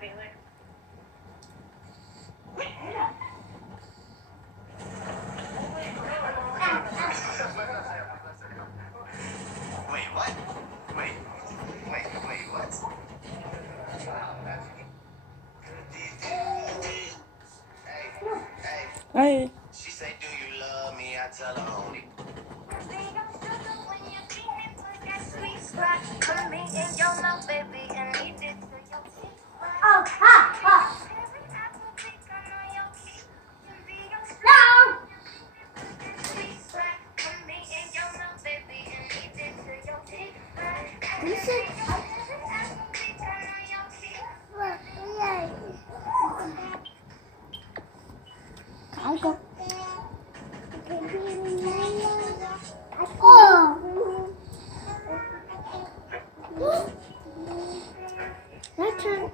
Wait, what? Wait, what? Hey. She say, do you love me? I tell her only. I'll go. Oh. My turn.